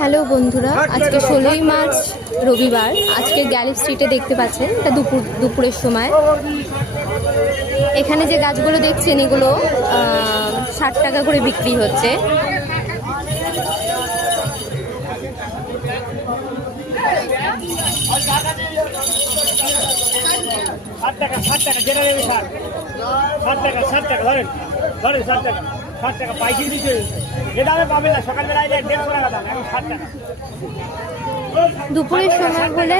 Hello বন্ধুরা, আজকে 16ই March রবিবার। আজকে গ্যালি স্ট্রিটে দেখতে পাচ্ছেন, এটা দুপুরের সময়। এখানে যে গাছগুলো দেখছেন এগুলো 60 টাকা করে বিক্রি হচ্ছে। দুপুরের সময় বলে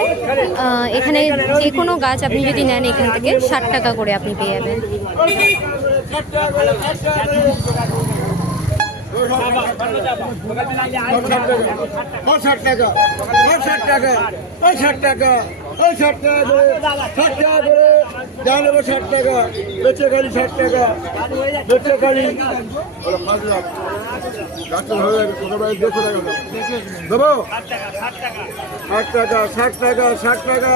এখানে যে কোনো গাছ আপনি যদি নেন এখান থেকে 60 টাকা করে আপনি পেয়ে যাবেন। বেচে গাড়ি 60 টাকা, বেচে গাড়ি দেবো 60 টাকা, 60 টাকা, 60 টাকা।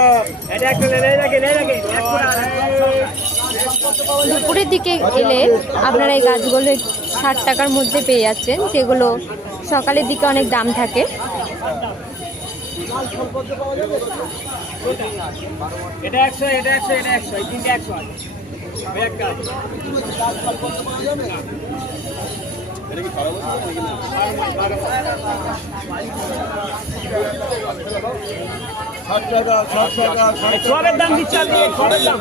দুপুরের দিকে এলে আপনারা এই গাছগুলো 60 টাকার মধ্যে পেয়ে যাচ্ছেন, যেগুলো সকালের দিকে অনেক দাম থাকে। এটা 100, এটা 100, এটা 100, এই তিনটে 100 আছে। এটা কি খারাপ হচ্ছে? সবের দাম দিচ্ছে আপনি, সবের দাম।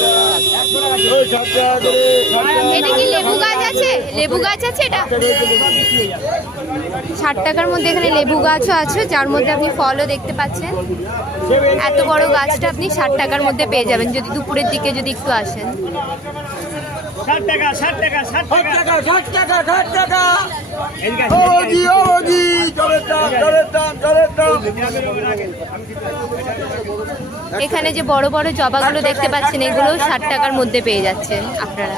এটা কি লেবু গাছ আছে? লেবু গাছ আছে এটা 60 টাকার মধ্যে। এখানে লেবু গাছও আছে, যার মধ্যে আপনি ফলও দেখতে পাচ্ছেন। এত বড় গাছটা আপনি 60 টাকার মধ্যে পেয়ে যাবেন যদি দুপুরের দিকে যদি একটু আসেন। 60 টাকা, 60 টাকা, 60 টাকা, 60 টাকা, 60 টাকা। এদিকে এখানে যে বড় বড় জবাগুলো দেখতে পাচ্ছেন এগুলো 60 টাকার মধ্যে পেয়ে যাচ্ছেন আপনারা।